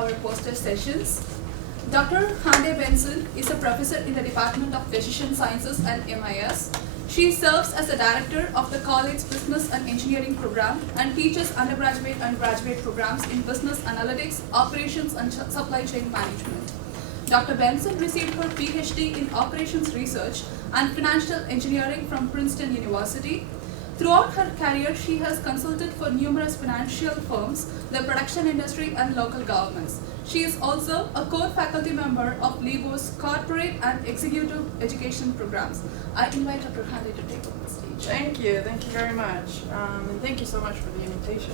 our poster sessions. Dr. Hande Benson is a professor in the Department of Decision Sciences and MIS. She serves as the director of the college Business and Engineering program and teaches undergraduate and graduate programs in business analytics, operations, and supply chain management. Dr. Benson received her PhD in operations research and financial engineering from Princeton University. Throughout her career, she has consulted for numerous financial firms, the production industry, and local governments. She is also a core faculty member of LIBO's corporate and executive education programs. I invite Dr. Hande to take over the stage. Thank you very much. And thank you so much for the invitation.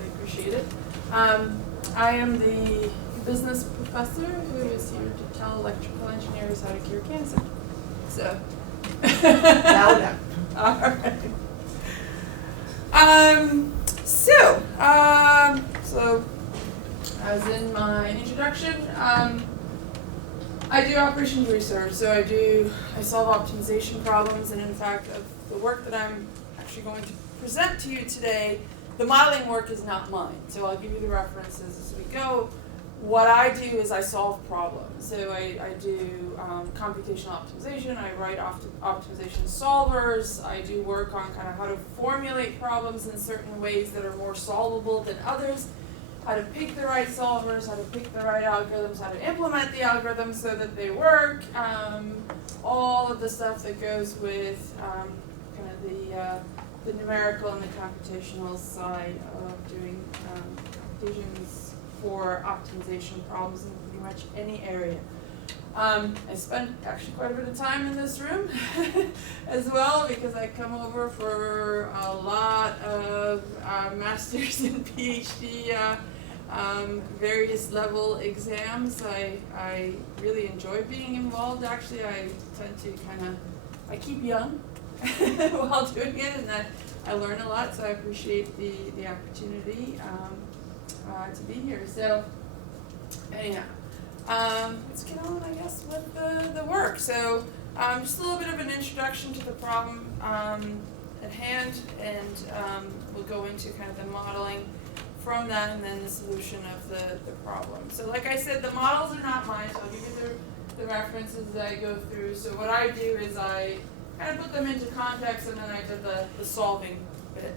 I appreciate it. I am the business professor who is here to tell electrical engineers how to cure cancer. So, Louder. All right. So as in my introduction, I do operations research. So I solve optimization problems, and in fact, of the work that I'm actually going to present to you today, the modeling work is not mine. So I'll give you the references as we go. What I do is I solve problems. So I do computational optimization, I write optimization solvers, I do work on kind of how to formulate problems in certain ways that are more solvable than others, how to pick the right solvers, how to pick the right algorithms, how to implement the algorithms so that they work, all of the stuff that goes with kind of the numerical and the computational side of doing computations for optimization problems in pretty much any area. I spent actually quite a bit of time in this room as well, because I come over for a lot of master's and PhD various level exams. I really enjoy being involved. Actually, I tend to I keep young while doing it, and I learn a lot, so I appreciate the opportunity to be here. So anyhow, let's get on, I guess, with the work. So just a little bit of an introduction to the problem at hand, and we'll go into kind of the modeling from that, and then the solution of the problem. So like I said, the models are not mine, so I'll give you the references that I go through. So what I do is I kind of put them into context, and then I do the solving bit.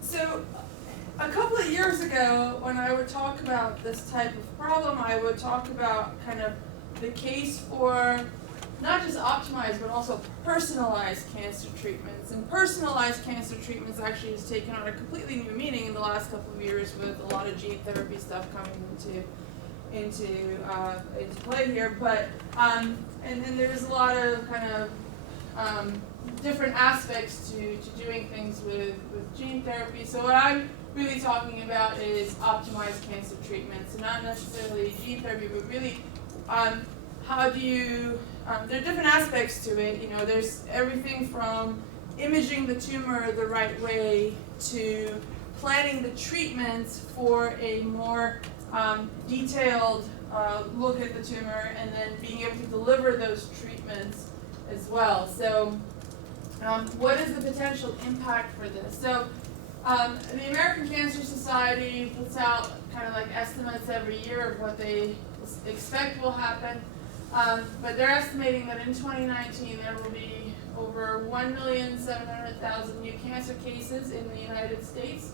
So a couple of years ago, when I would talk about this type of problem, I would talk about kind of the case for not just optimized, but also personalized cancer treatments. And personalized cancer treatments actually has taken on a completely new meaning in the last couple of years, with a lot of gene therapy stuff coming into play here. But and then there's a lot of kind of different aspects to doing things with gene therapy. So what I'm really talking about is optimized cancer treatment. So not necessarily gene therapy, but really how do you, there are different aspects to it. You know, there's everything from imaging the tumor the right way to planning the treatments for a more detailed look at the tumor, and then being able to deliver those treatments as well. So what is the potential impact for this? So the American Cancer Society puts out kind of like estimates every year of what they expect will happen. But they're estimating that in 2019 there will be over 1,700,000 new cancer cases in the United States,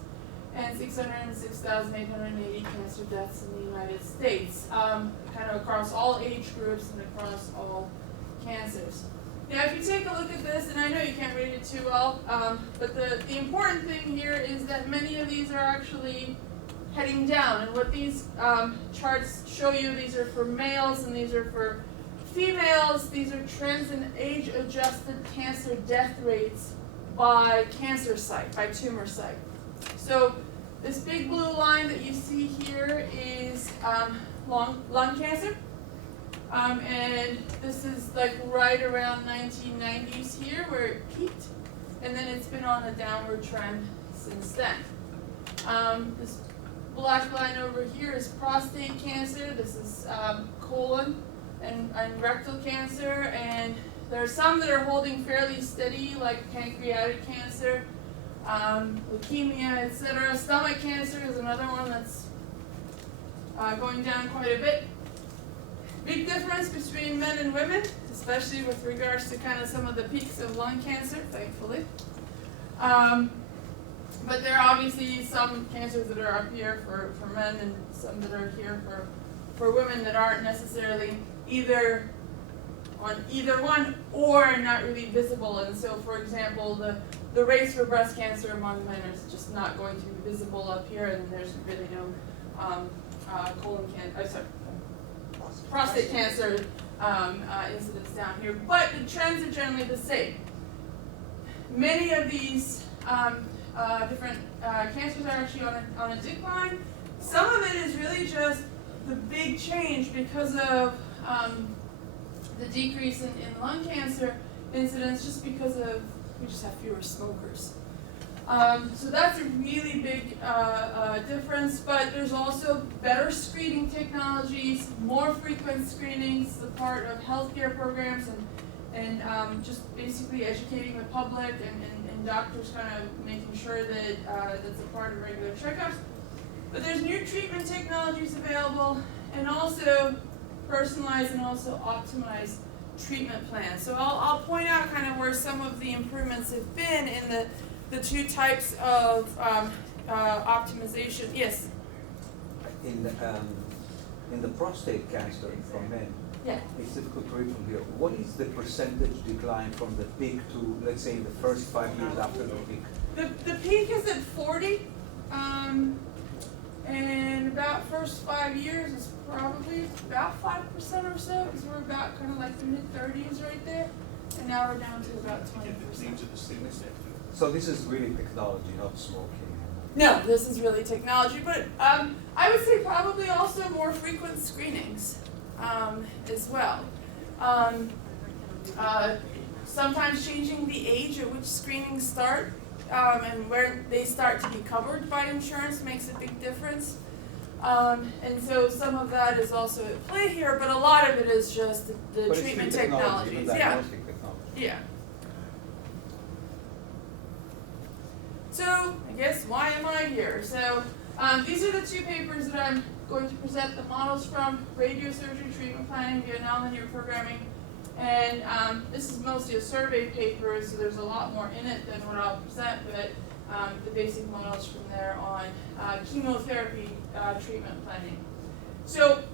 and 606,880 cancer deaths in the United States, kind of across all age groups and across all cancers. Now, if you take a look at this, and I know you can't read it too well, but the important thing here is that many of these are actually heading down. And what these charts show you, these are for males and these are for females. These are trends in age-adjusted cancer death rates by cancer site, by tumor site. So this big blue line that you see here is lung cancer. And this is like right around 1990s here where it peaked, and then it's been on a downward trend since then. This black line over here is prostate cancer. This is colon and rectal cancer, and there are some that are holding fairly steady, like pancreatic cancer. leukemia, etc. Stomach cancer is another one that's going down quite a bit. Big difference between men and women, especially with regards to kind of some of the peaks of lung cancer, thankfully. But there are obviously some cancers that are up here for men and some that are here for women that aren't necessarily either on either one or not really visible. And so, for example, the rates for breast cancer among men is just not going to be visible up here, and there's really no prostate cancer incidence down here. But the trends are generally the same. Many of these different cancers are actually on a decline. Some of it is really just the big change because of the decrease in lung cancer incidence, just because of we just have fewer smokers. So that's a really big difference, but there's also better screening technologies, more frequent screenings, the part of healthcare programs, and just basically educating the public and doctors kind of making sure that that's a part of regular checkups. But there's new treatment technologies available, and also personalized and also optimized treatment plans. So I'll point out kind of where some of the improvements have been in the two types of optimization. Yes? In the prostate cancer from men, Yeah. it's difficult to read from here. What is the percentage decline from the peak to, let's say, the first 5 years after the peak? The peak is at 40, and about first 5 years is probably about 5% or so, because we're about kind of like the mid-30s right there, and now we're down to about 20%. So this is really technology, not smoking. No, this is really technology, but I would say probably also more frequent screenings as well. Sometimes changing the age at which screenings start and where they start to be covered by insurance makes a big difference. And so some of that is also at play here, but a lot of it is just the But treatment it's technology, technologies. the Yeah. diagnostic technology. Yeah. So, I guess, why am I here? So, these are the two papers that I'm going to present the models from: radiosurgery treatment planning via nonlinear programming. And this is mostly a survey paper, so there's a lot more in it than what I'll present, but the basic models from there on chemotherapy treatment planning. So,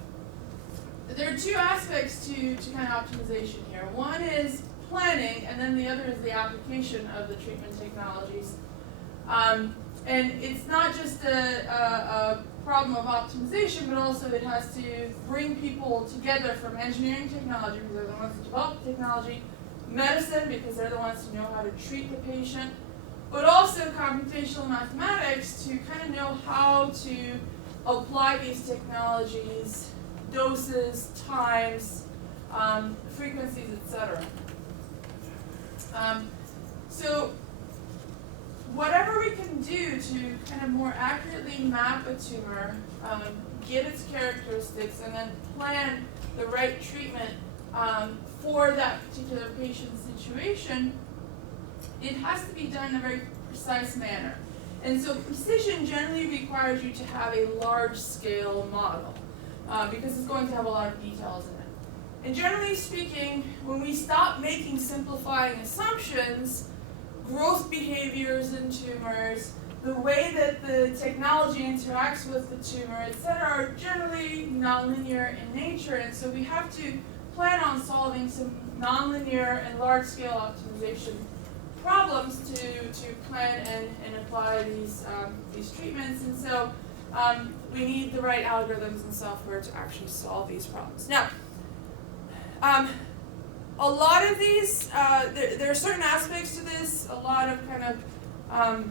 there are two aspects to kind of optimization here. One is planning, and then the other is the application of the treatment technologies. And it's not just a problem of optimization, but also it has to bring people together from engineering technology, because they're the ones that develop the technology, medicine, because they're the ones who know how to treat the patient, but also computational mathematics to kind of know how to apply these technologies, doses, times, frequencies, etc. So whatever we can do to kind of more accurately map a tumor, get its characteristics, and then plan the right treatment for that particular patient's situation, it has to be done in a very precise manner. And so precision generally requires you to have a large-scale model because it's going to have a lot of details in it. And generally speaking, when we stop making simplifying assumptions, growth behaviors in tumors, the way that the technology interacts with the tumor, etc., are generally nonlinear in nature, and so we have to plan on solving some nonlinear and large-scale optimization problems to plan and apply these treatments, and so we need the right algorithms and software to actually solve these problems. Now, a lot of these, there are certain aspects to this, a lot of kind of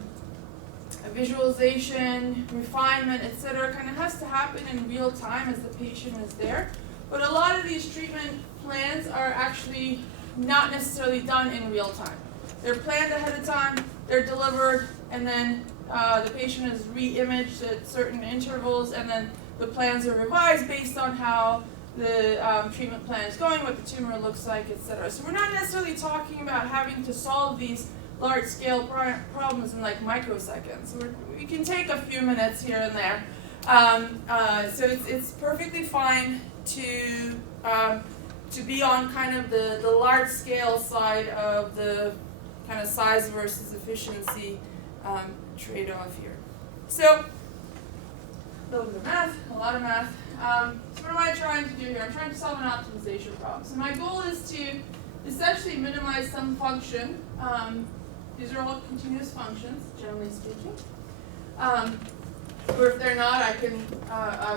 visualization, refinement, etc. kind of has to happen in real time as the patient is there. But a lot of these treatment plans are actually not necessarily done in real time. They're planned ahead of time, they're delivered, and then the patient is re-imaged at certain intervals, and then the plans are revised based on how the treatment plan is going, what the tumor looks like, etc. So we're not necessarily talking about having to solve these large-scale problems in like microseconds. We can take a few minutes here and there. So it's perfectly fine to be on kind of the large-scale side of the kind of size versus efficiency trade-off here. So a little bit of math, a lot of math. So what am I trying to do here? I'm trying to solve an optimization problem. So my goal is to essentially minimize some function. These are all continuous functions, generally speaking. Or if they're not, I can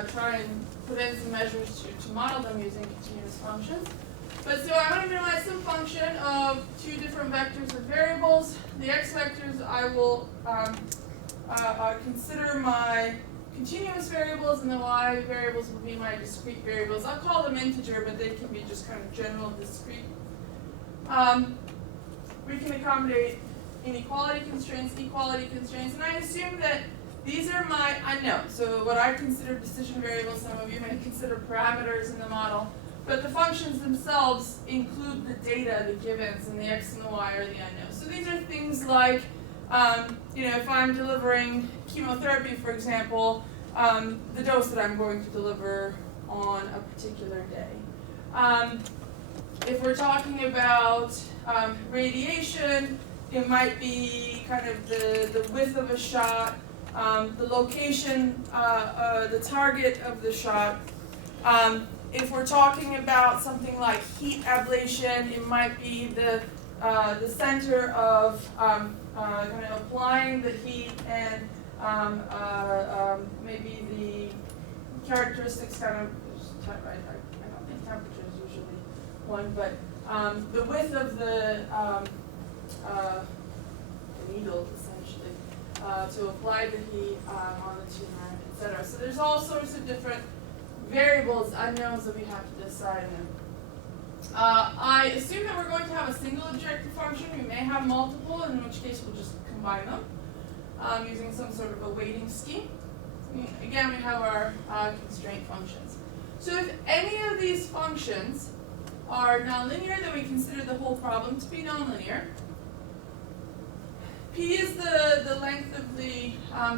try and put in some measures to model them using continuous functions. But so I want to minimize some function of two different vectors of variables. The x vectors I will consider my continuous variables, and the y variables will be my discrete variables. I'll call them integer, but they can be just kind of general discrete. We can accommodate inequality constraints, equality constraints, and I assume that these are my unknowns. So what I consider decision variables, some of you may consider parameters in the model, but the functions themselves include the data, the givens, and the x and the y are the unknowns. So these are things like, if I'm delivering chemotherapy, for example, the dose that I'm going to deliver on a particular day. If we're talking about radiation, it might be kind of the width of a shot, the location, the target of the shot. If we're talking about something like heat ablation, it might be the center of kind of applying the heat and maybe the characteristics kind of, I don't think temperature is usually one, but the width of the needle, essentially, to apply the heat on the tumor, etc. So there's all sorts of different variables, unknowns that we have to decide in. I assume that we're going to have a single objective function. We may have multiple, in which case we'll just combine them using some sort of a weighting scheme. Again, we have our constraint functions. So if any of these functions are nonlinear, then we consider the whole problem to be nonlinear. P is the length of the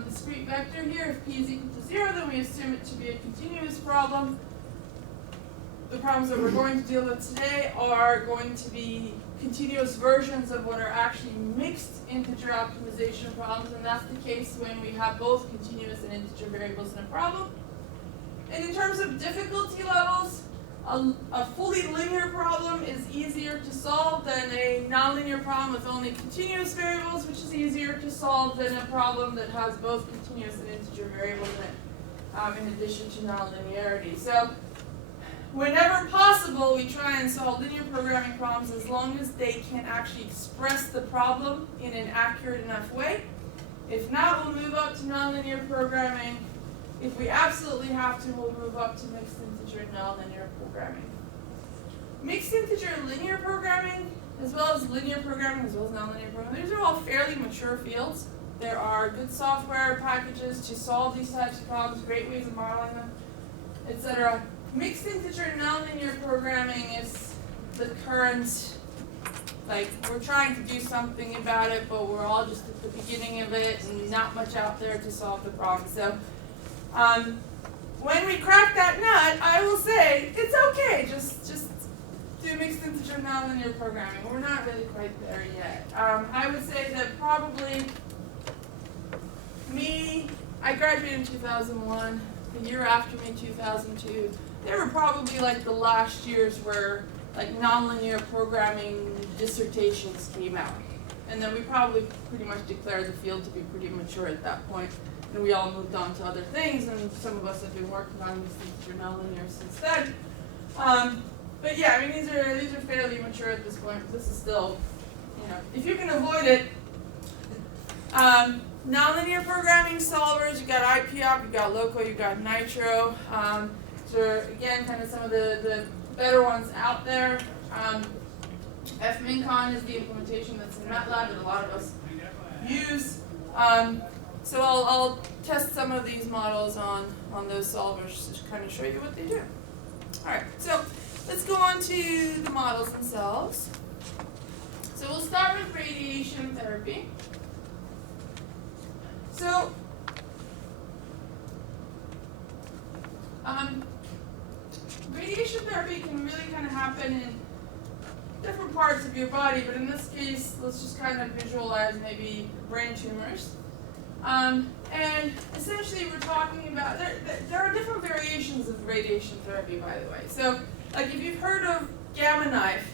discrete vector here. If P is equal to 0, then we assume it to be a continuous problem. The problems that we're going to deal with today are going to be continuous versions of what are actually mixed integer optimization problems, and that's the case when we have both continuous and integer variables in a problem. And in terms of difficulty levels, a fully linear problem is easier to solve than a nonlinear problem with only continuous variables, which is easier to solve than a problem that has both continuous and integer variables in it, in addition to nonlinearity. So whenever possible, we try and solve linear programming problems as long as they can actually express the problem in an accurate enough way. If not, we'll move up to nonlinear programming. If we absolutely have to, we'll move up to mixed integer and nonlinear programming. Mixed integer and linear programming, as well as linear programming, as well as nonlinear programming, these are all fairly mature fields. There are good software packages to solve these types of problems, great ways of modeling them, etc. Mixed integer and nonlinear programming is the current, we're trying to do something about it, but we're all just at the beginning of it and not much out there to solve the problem. So when we crack that nut, I will say it's okay, just do mixed integer and nonlinear programming. We're not really quite there yet. I would say that probably I graduated in 2001, the year after me, 2002, they were probably the last years where nonlinear programming dissertations came out. And then we probably pretty much declared the field to be pretty mature at that point. And we all moved on to other things, and some of us have been working on mixed integer nonlinear since then. But yeah, I mean, these are fairly mature at this point. This is still, if you can avoid it. Nonlinear programming solvers, you got IPOP, you got Loco, you got Nitro. So again, kind of some of the better ones out there. FMinCon is the implementation that's in MATLAB that a lot of us use. So I'll test some of these models on those solvers to kind of show you what they do. All right, so let's go on to the models themselves. So we'll start with radiation therapy. So, radiation therapy can really kind of happen in different parts of your body, but in this case, let's just kind of visualize maybe brain tumors. And essentially we're talking about, there are different variations of radiation therapy, by the way. So, like if you've heard of gamma knife,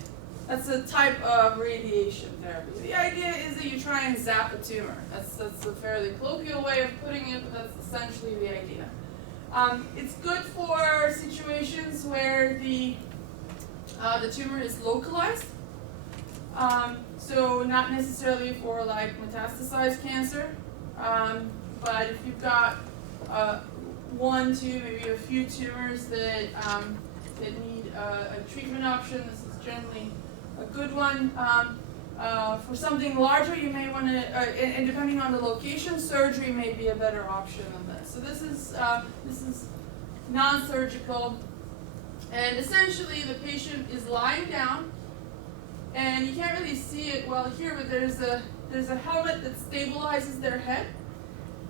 that's a type of radiation therapy. The idea is that you try and zap a tumor. That's a fairly colloquial way of putting it, but that's essentially the idea. It's good for situations where the tumor is localized. So not necessarily for like metastasized cancer, but if you've got one, two, maybe a few tumors that need a treatment option, this is generally a good one. For something larger, you may want to, and depending on the location, surgery may be a better option than this. So this is non-surgical, and essentially the patient is lying down, and you can't really see it well here, but there's a helmet that stabilizes their head,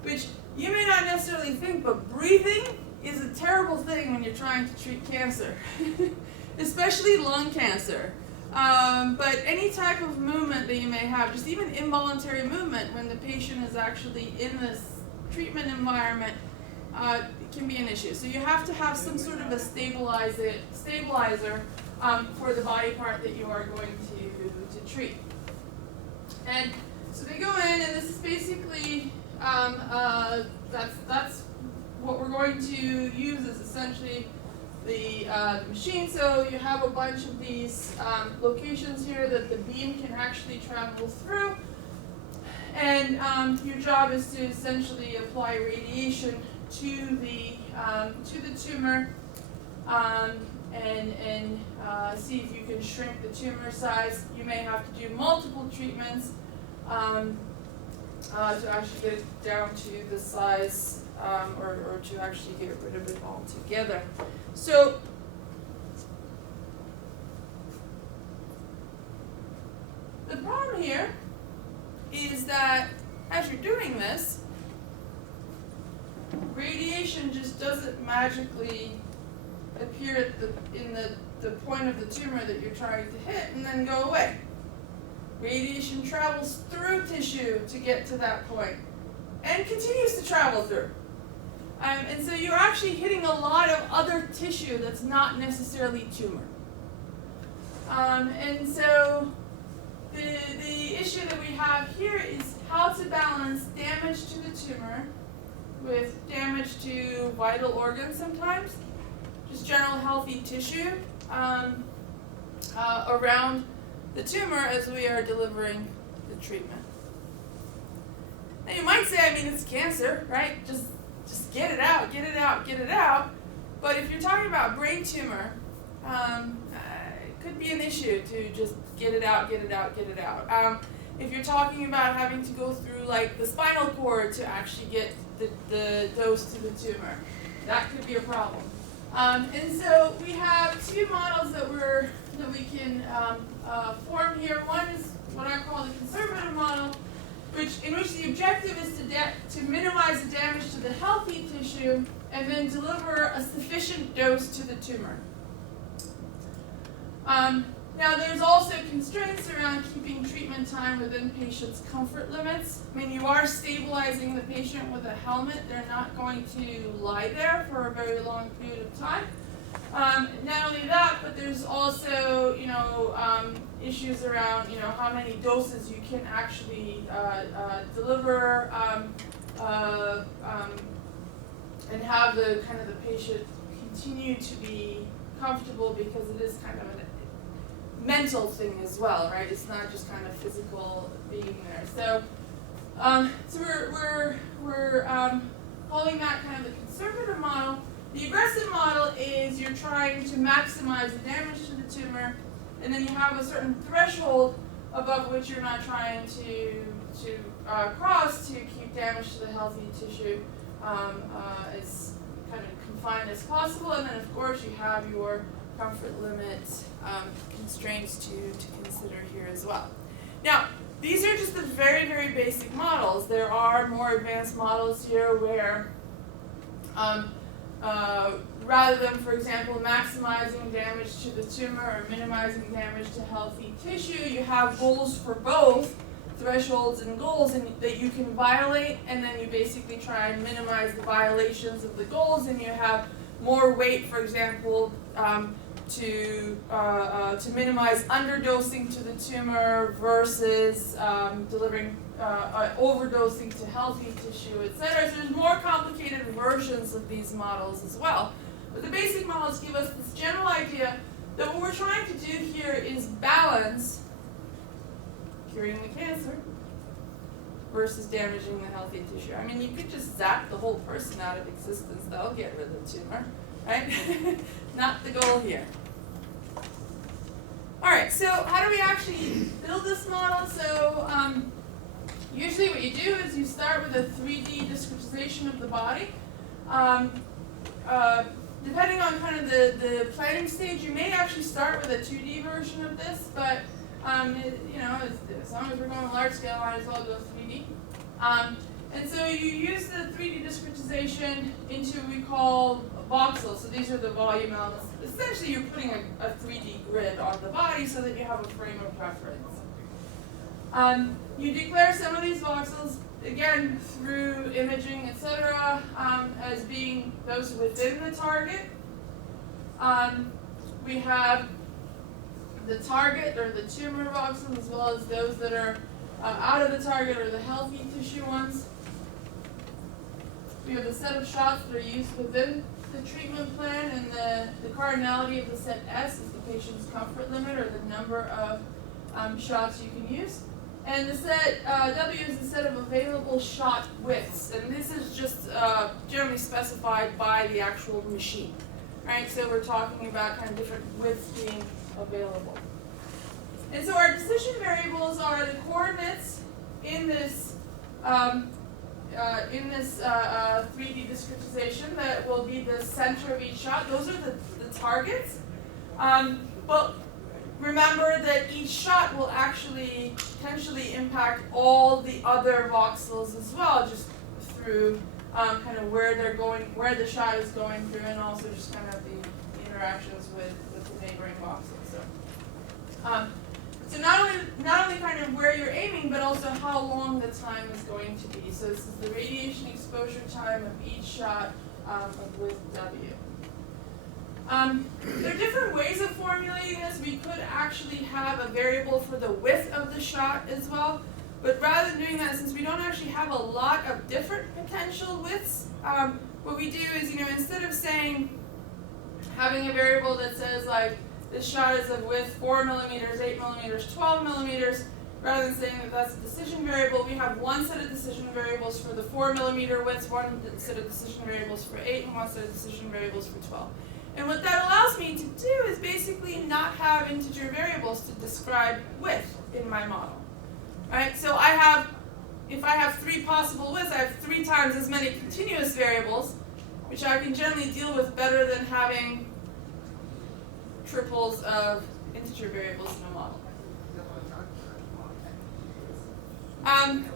which you may not necessarily think, but breathing is a terrible thing when you're trying to treat cancer, especially lung cancer. But any type of movement that you may have, just even involuntary movement when the patient is actually in this treatment environment, can be an issue. So you have to have some sort of a stabilizer for the body part that you are going to treat. And so they go in, and this is basically that's what we're going to use is essentially the machine. So you have a bunch of these locations here that the beam can actually travel through, and your job is to essentially apply radiation to the tumor and see if you can shrink the tumor size. You may have to do multiple treatments to actually get it down to the size or to actually get rid of it altogether. So the problem here is that as you're doing this, radiation just doesn't magically appear in the point of the tumor that you're trying to hit and then go away. Radiation travels through tissue to get to that point and continues to travel through. And so you're actually hitting a lot of other tissue that's not necessarily tumor. And so the issue that we have here is how to balance damage to the tumor with damage to vital organs sometimes, just general healthy tissue around the tumor as we are delivering the treatment. Now you might say, I mean, it's cancer, right? Just get it out, get it out, get it out. But if you're talking about brain tumor, it could be an issue to just get it out, get it out, get it out. If you're talking about having to go through like the spinal cord to actually get the dose to the tumor, that could be a problem. And so we have two models that we can form here. One is what I call the conservative model, in which the objective is to minimize the damage to the healthy tissue and then deliver a sufficient dose to the tumor. Now there's also constraints around keeping treatment time within patients' comfort limits. I mean, you are stabilizing the patient with a helmet. They're not going to lie there for a very long period of time. Not only that, but there's also, issues around, how many doses you can actually deliver and have the patient continue to be comfortable, because it is kind of a mental thing as well, right? It's not just kind of physical being there. So, we're calling that kind of the conservative model. The aggressive model is you're trying to maximize the damage to the tumor, and then you have a certain threshold above which you're not trying to cross to keep damage to the healthy tissue as kind of confined as possible. And then of course you have your comfort limit constraints to consider here as well. Now, these are just the very, very basic models. There are more advanced models here where rather than, for example, maximizing damage to the tumor or minimizing damage to healthy tissue, you have goals for both, thresholds and goals, and that you can violate, and then you basically try and minimize the violations of the goals, and you have more weight, for example, to minimize underdosing to the tumor versus delivering overdosing to healthy tissue, etc. So there's more complicated versions of these models as well. But the basic models give us this general idea that what we're trying to do here is balance curing the cancer versus damaging the healthy tissue. I mean, you could just zap the whole person out of existence. That'll get rid of the tumor, right? Not the goal here. All right, so how do we actually build this model? So usually what you do is you start with a 3D discretization of the body. Depending on kind of the planning stage, you may actually start with a 2D version of this, but as long as we're going large scale, I might as well go 3D. And so you use the 3D discretization into what we call voxels. So these are the volume elements. Essentially, you're putting a 3D grid on the body so that you have a frame of reference. You declare some of these voxels, again, through imaging, etc., as being those within the target. We have the target or the tumor voxels, as well as those that are out of the target or the healthy tissue ones. We have a set of shots that are used within the treatment plan, and the cardinality of the set S is the patient's comfort limit, or the number of shots you can use. And the set W is the set of available shot widths, and this is just generally specified by the actual machine, right? So we're talking about kind of different widths being available. And so our decision variables are the coordinates in this 3D discretization that will be the center of each shot. Those are the targets. But remember that each shot will actually potentially impact all the other voxels as well, just through kind of where they're going, where the shot is going through, and also just kind of the interactions with the neighboring voxels. So not only kind of where you're aiming, but also how long the time is going to be. So this is the radiation exposure time of each shot of width W. There are different ways of formulating this. We could actually have a variable for the width of the shot as well. But rather than doing that, since we don't actually have a lot of different potential widths, what we do is, instead of saying, having a variable that says like, this shot is of width 4 millimeters, 8 millimeters, 12 millimeters, rather than saying that that's a decision variable, we have one set of decision variables for the 4 millimeter widths, one set of decision variables for 8, and one set of decision variables for 12. And what that allows me to do is basically not have integer variables to describe width in my model. Right? So if I have 3 possible widths, I have 3 times as many continuous variables, which I can generally deal with better than having triples of integer variables in a model.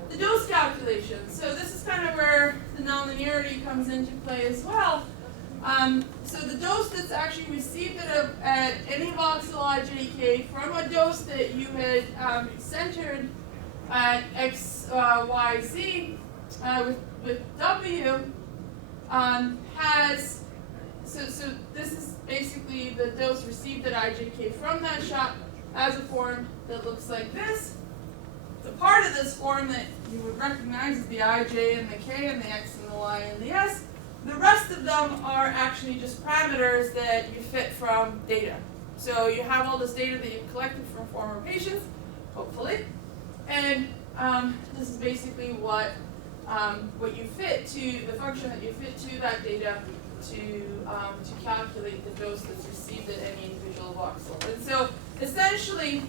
The dose calculation. So this is kind of where the nonlinearity comes into play as well. So the dose that's actually received at any voxel IJK from a dose that you had centered at X, Y, Z with W has, so this is basically the dose received at IJK from that shot as a form that looks like this. The part of this form that you would recognize is the IJ and the K and the X and the Y and the S. The rest of them are actually just parameters that you fit from data. So you have all this data that you've collected from former patients, hopefully, and this is basically what you fit to, the function that you fit to that data to calculate the dose that's received at any individual voxel. And so essentially,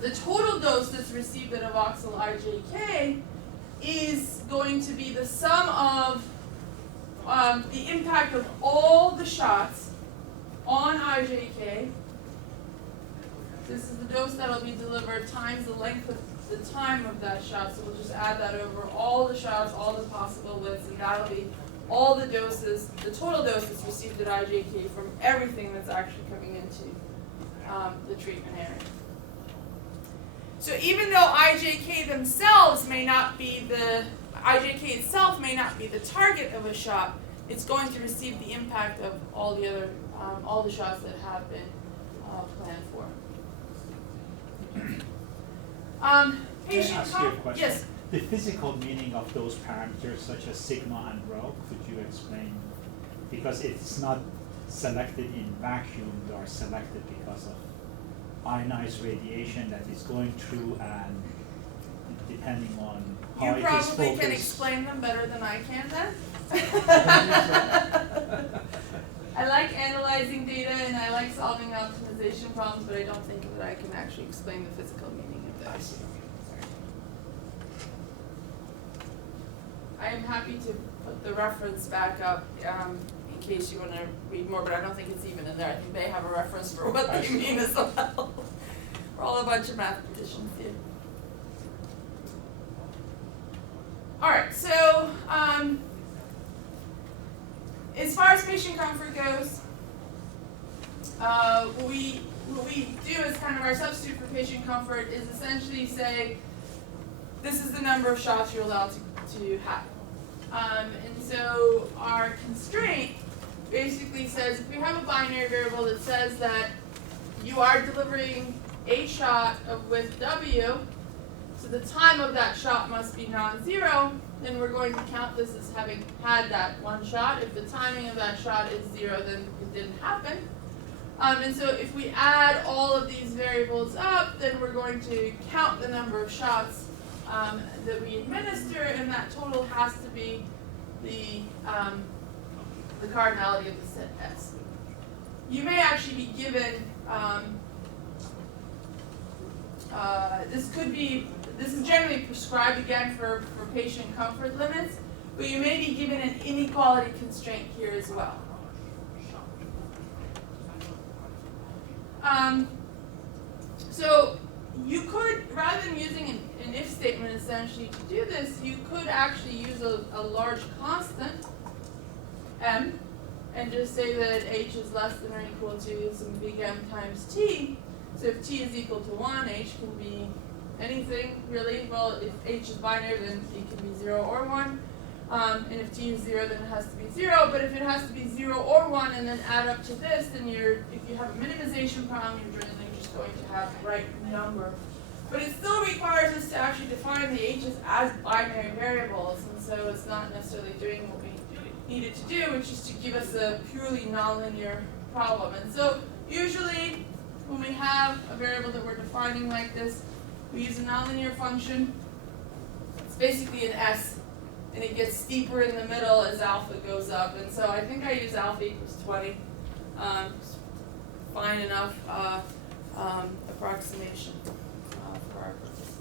the total dose that's received at a voxel IJK is going to be the sum of the impact of all the shots on IJK This is the dose that will be delivered times the length of the time of that shot. So we'll just add that over all the shots, all the possible widths, and that'll be all the doses, the total doses received at IJK from everything that's actually coming into the treatment area. So even though IJK themselves may not be IJK itself may not be the target of a shot, it's going to receive the impact of all the other, all the shots that have been planned for. Patient Can I ask you a question? Yes. The physical meaning of those parameters such as sigma and rho, could you explain? Because it's not selected in vacuum, they are selected because of ionized radiation that is going through, and depending on how You it is probably focused. can explain them better than I can then. I like analyzing data and I like solving optimization problems, but I don't think that I can actually explain the physical meaning of those. I am happy to put the reference back up in case you want to read more, but I don't think it's even in there. I think they have a reference for what they mean as well. We're all a bunch of mathematicians here. All right, so as far as patient comfort goes, what we do as kind of our substitute for patient comfort is essentially say, this is the number of shots you're allowed to have. And so our constraint basically says, if we have a binary variable that says that you are delivering a shot of width W, so the time of that shot must be non-zero, then we're going to count this as having had that one shot. If the timing of that shot is 0, then it didn't happen. And so if we add all of these variables up, then we're going to count the number of shots that we administer, and that total has to be the cardinality of the set S. You may actually be given, this is generally prescribed again for patient comfort limits, but you may be given an inequality constraint here as well. So you could, rather than using an if statement essentially to do this, you could actually use a large constant, m, and just say that h is less than or equal to some big M times t. So if t is equal to 1, h can be anything really. Well, if h is binary, then it can be 0 or 1. And if t is 0, then it has to be 0. But if it has to be 0 or 1 and then add up to this, then if you have a minimization problem, you're generally just going to have the right number. But it still requires us to actually define the h's as binary variables, and so it's not necessarily doing what we needed to do, which is to give us a purely nonlinear problem. And so usually when we have a variable that we're defining like this, we use a nonlinear function. It's basically an S, and it gets steeper in the middle as alpha goes up. And so I think I use alpha equals 20. Fine enough approximation for our purposes.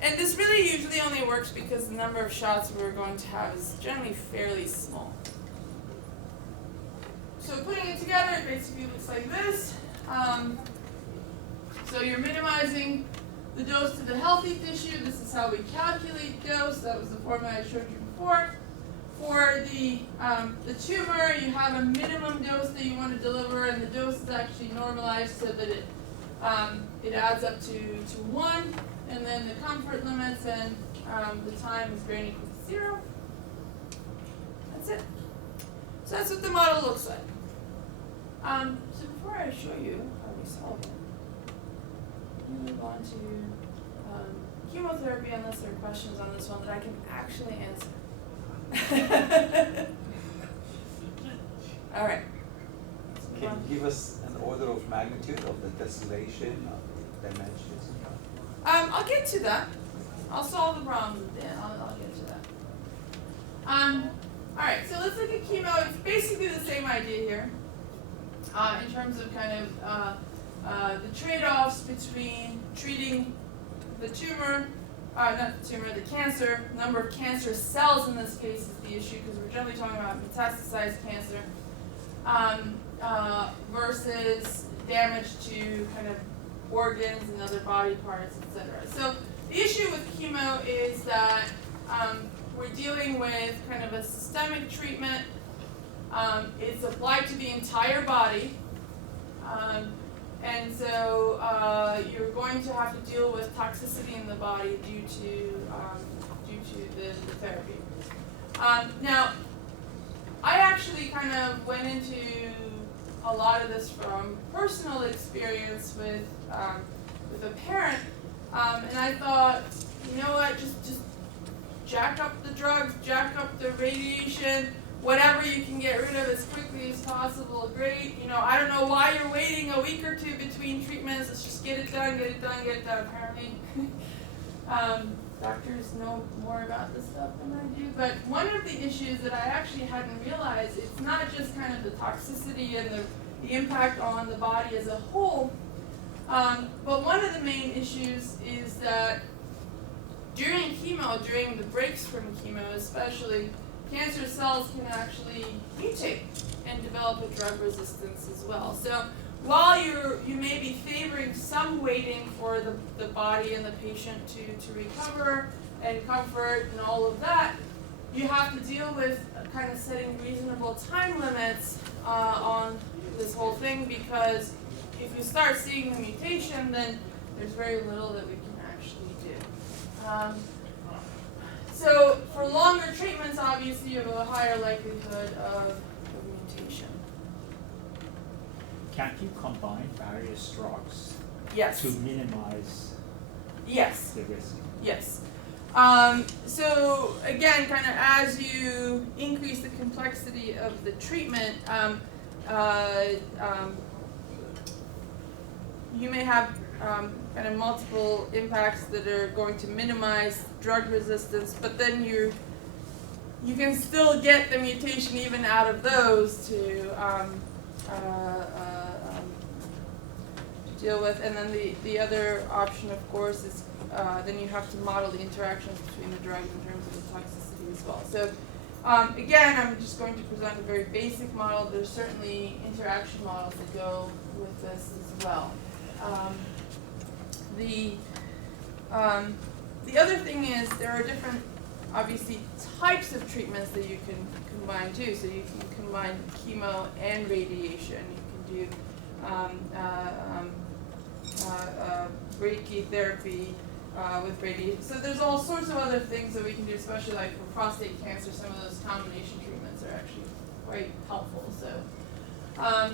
And this really usually only works because the number of shots we're going to have is generally fairly small. So putting it together, it basically looks like this. So you're minimizing the dose to the healthy tissue. This is how we calculate dose. That was the formula I showed you before. For the tumor, you have a minimum dose that you want to deliver, and the dose is actually normalized so that it adds up to 1, and then the comfort limits and the time is greater than or equal to 0. That's it. So that's what the model looks like. So before I show you how we solve it, we move on to chemotherapy, unless there are questions on this one that I can actually answer. All right. Can you give us an order of magnitude of the tessellation, of the dimensions? I'll get to that. I'll solve the problem then. I'll get to that. All right. So let's look at chemo. It's basically the same idea here, in terms of kind of the trade-offs between treating the tumor. Not the tumor, the cancer. Number of cancer cells in this case is the issue because we're generally talking about metastasized cancer. versus damage to kind of organs and other body parts, etc. So the issue with chemo is that we're dealing with kind of a systemic treatment. It's applied to the entire body, and so you're going to have to deal with toxicity in the body due to the therapy. Now, I actually kind of went into a lot of this from personal experience with a parent, and I thought, you know what, just jack up the drugs, jack up the radiation, whatever you can get rid of as quickly as possible, great. You know, I don't know why you're waiting a week or two between treatments, let's just get it done, get it done, get it done. Apparently, doctors know more about this stuff than I do, but one of the issues that I actually hadn't realized, it's not just kind of the toxicity and the impact on the body as a whole, but one of the main issues is that during chemo, during the breaks from chemo especially, cancer cells can actually mutate and develop a drug resistance as well. So while you may be favoring some waiting for the body and the patient to recover and comfort and all of that, you have to deal with kind of setting reasonable time limits on this whole thing, because if you start seeing the mutation, then there's very little that we can actually do. So for longer treatments, obviously you have a higher likelihood of mutation. Can't you combine various drugs Yes. to minimize Yes. the risk? Yes. So again, kind of as you increase the complexity of the treatment, you may have kind of multiple impacts that are going to minimize drug resistance, but then you can still get the mutation even out of those to deal with. And then the other option, of course, is then you have to model the interactions between the drugs in terms of the toxicity as well. So again, I'm just going to present a very basic model. There's certainly interaction models that go with this as well. The other thing is there are different, obviously, types of treatments that you can combine too. So you can combine chemo and radiation. You can do brachytherapy with radiation. So there's all sorts of other things that we can do, especially like for prostate cancer. Some of those combination treatments are actually quite helpful. So, all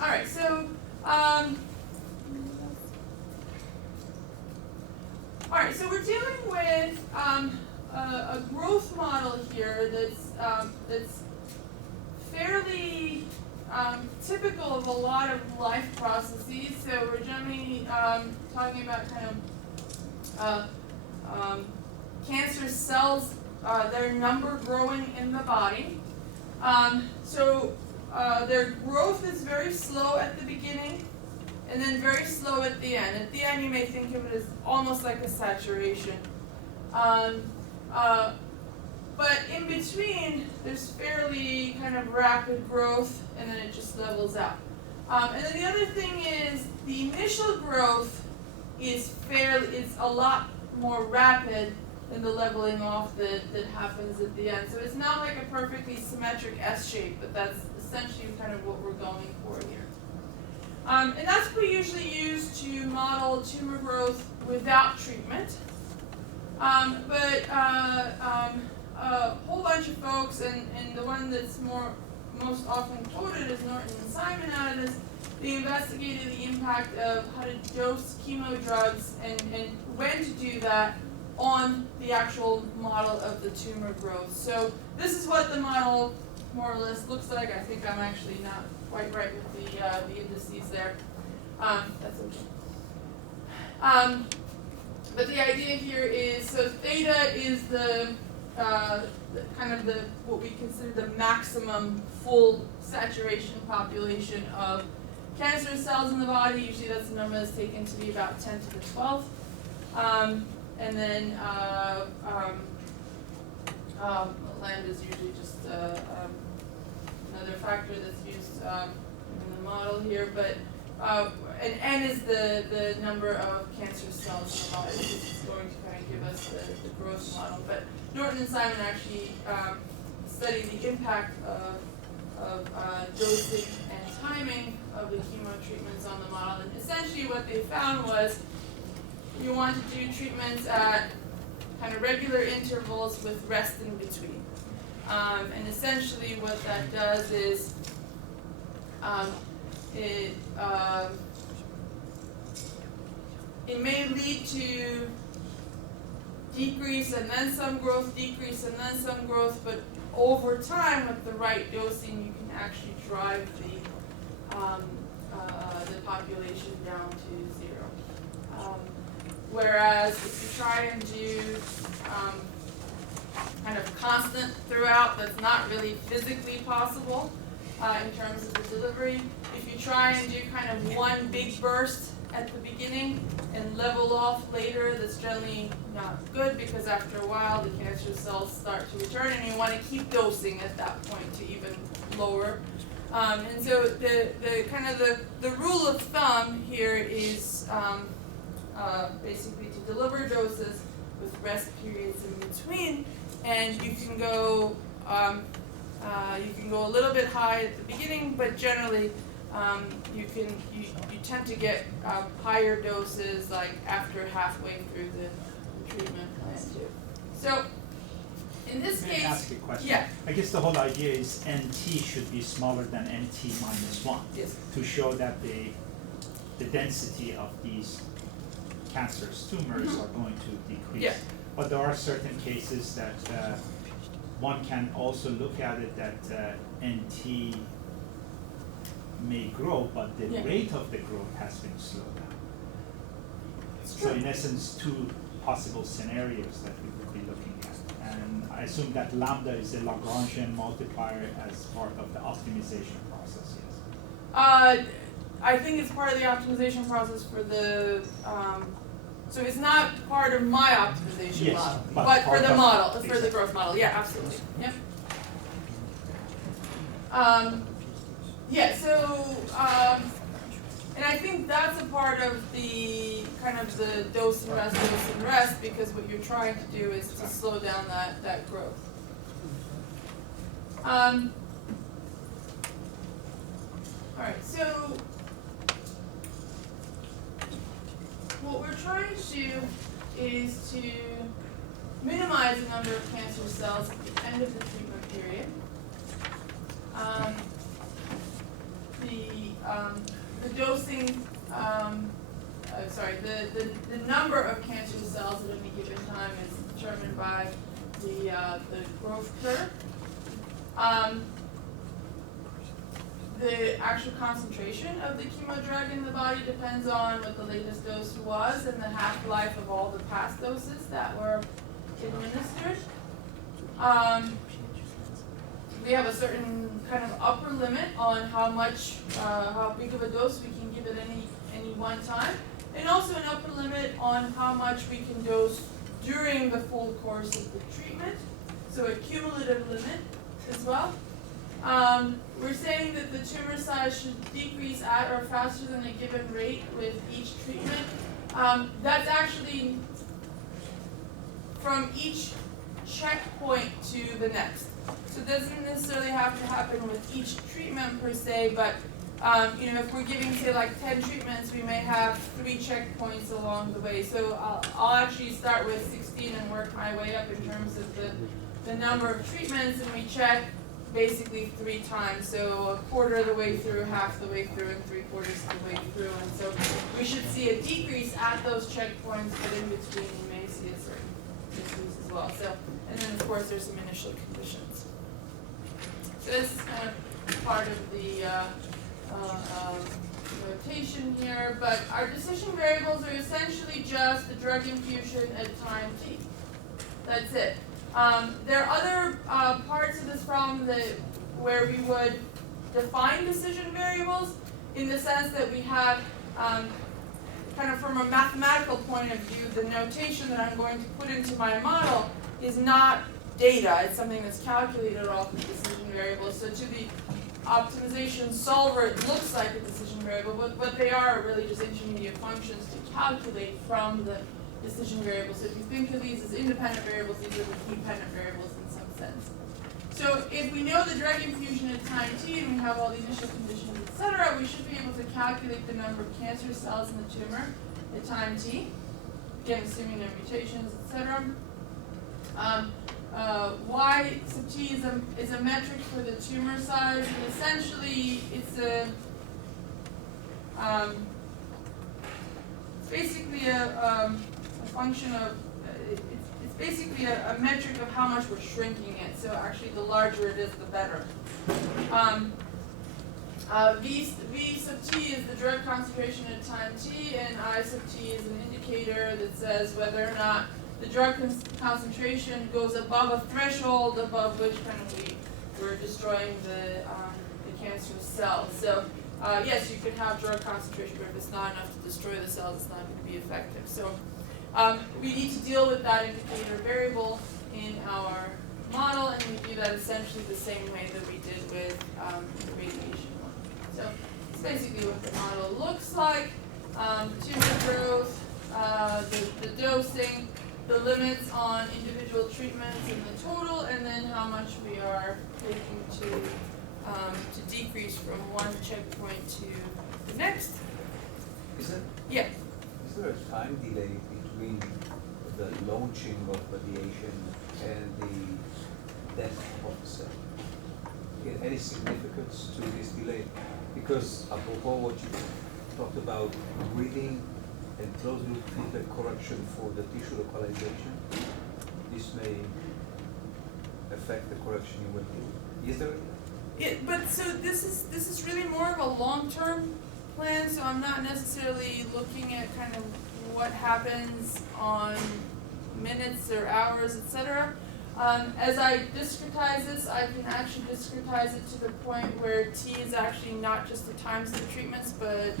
right. So. All right, so we're dealing with a growth model here that's fairly typical of a lot of life processes. So we're generally talking about kind of cancer cells, their number growing in the body. So their growth is very slow at the beginning, and then very slow at the end. At the end, you may think of it as almost like a saturation. But in between, there's fairly kind of rapid growth, and then it just levels out. And then the other thing is the initial growth is it's a lot more rapid than the leveling off that happens at the end. So it's not like a perfectly symmetric S shape, but that's essentially kind of what we're going for here. And that's what we usually use to model tumor growth without treatment. But a whole bunch of folks, and the one that's most often quoted is Norton and Simon out of this, they investigated the impact of how to dose chemo drugs and when to do that on the actual model of the tumor growth. So this is what the model more or less looks like. I think I'm actually not quite right with the indices there. That's okay. But the idea here is, so theta is the kind of what we consider the maximum full saturation population of cancer cells in the body. Usually that's the number that's taken to be about 10 to the 12th. And then lambda is usually just another factor that's used in the model here, but and N is the number of cancer cells in the model, which is going to kind of give us the growth model. But Norton and Simon actually studied the impact of dosing and timing of the chemo treatments on the model. And essentially what they found was you want to do treatments at kind of regular intervals with rest in between. And essentially what that does is it may lead to decrease and then some growth, decrease and then some growth, but over time with the right dosing you can actually drive the population down to zero. Whereas if you try and do kind of constant throughout, that's not really physically possible in terms of the delivery. If you try and do kind of one big burst at the beginning and level off later, that's generally not good, because after a while the cancer cells start to return and you want to keep dosing at that point to even lower. And so the kind of the rule of thumb here is basically to deliver doses with rest periods in between, and you can go a little bit high at the beginning, but generally you tend to get higher doses like after halfway through the treatment plan too. So in this May I case, ask you a question? yeah. I guess the whole idea is NT should be smaller than NT minus 1 Yes. to show that the density of these cancerous tumors are going to decrease. Yeah. But there are certain cases that one can also look at it that NT may grow, but the Yeah. rate of the growth has been slowed down. It's So true. in essence, two possible scenarios that we would be looking at. And I assume that lambda is a Lagrangian multiplier as part of the optimization process, yes? I think it's part of the optimization process for the, so it's not part of my optimization Yes, model, but but for part the of- model, for the exactly. growth model, yeah, absolutely, yep. Yeah, so, and I think that's a part of the, kind of the dose and rest, because what you're trying to do is to slow down that growth. Alright, so what we're trying to do is to minimize the number of cancer cells at the end of the treatment period. The dosing, the number of cancer cells at any given time is determined by the growth curve. The actual concentration of the chemo drug in the body depends on what the latest dose was and the half-life of all the past doses that were administered. We have a certain kind of upper limit on how big of a dose we can give at any one time, and also an upper limit on how much we can dose during the full course of the treatment, so a cumulative limit as well. We're saying that the tumor size should decrease at or faster than a given rate with each treatment. That's actually from each checkpoint to the next. So it doesn't necessarily have to happen with each treatment per se, but if we're giving, say, like 10 treatments, we may have 3 checkpoints along the way. So I'll actually start with 16 and work my way up in terms of the number of treatments, and we check basically 3 times. So a quarter of the way through, half the way through, and 3/4 of the way through. And so we should see a decrease at those checkpoints, but in between you may see a certain decrease as well. So, and then of course there's some initial conditions. So this is kind of part of the notation here, but our decision variables are essentially just the drug infusion at time t. That's it. There are other parts of this problem where we would define decision variables in the sense that we have kind of from a mathematical point of view, the notation that I'm going to put into my model is not data. It's something that's calculated off the decision variables. So to the optimization solver, it looks like a decision variable, but they are really just intermediate functions to calculate from the decision variable. So if you think of these as independent variables, these are the dependent variables in some sense. So if we know the drug infusion at time t and we have all the initial conditions, etc., we should be able to calculate the number of cancer cells in the tumor at time t, again assuming no mutations, etc. Y sub t is a metric for the tumor size, and essentially it's basically a function of it's basically a metric of how much we're shrinking it. So actually, the larger it is, the better. V sub t is the drug concentration at time t, and I sub t is an indicator that says whether or not the drug concentration goes above a threshold above which kind of we're destroying the cancerous cells. So yes, you could have drug concentration, but if it's not enough to destroy the cells, it's not going to be effective. So we need to deal with that indicator variable in our model, and we do that essentially the same way that we did with the radiation one. So it's basically what the model looks like. Tumor growth, the dosing, the limits on individual treatments and the total, and then how much we are taking to decrease from one checkpoint to the next. Is there a time delay between the launching of radiation and the death of the cell? Any significance to this delay? Because apropos what you talked about reading and closed loop feedback correction for the tissue localization, this may affect the correction you will do. Is there? Yeah, but so this is really more of a long-term plan. So I'm not necessarily looking at kind of what happens on minutes or hours, etc. As I discretize this, I can actually discretize it to the point where t is actually not just the times of the treatments, but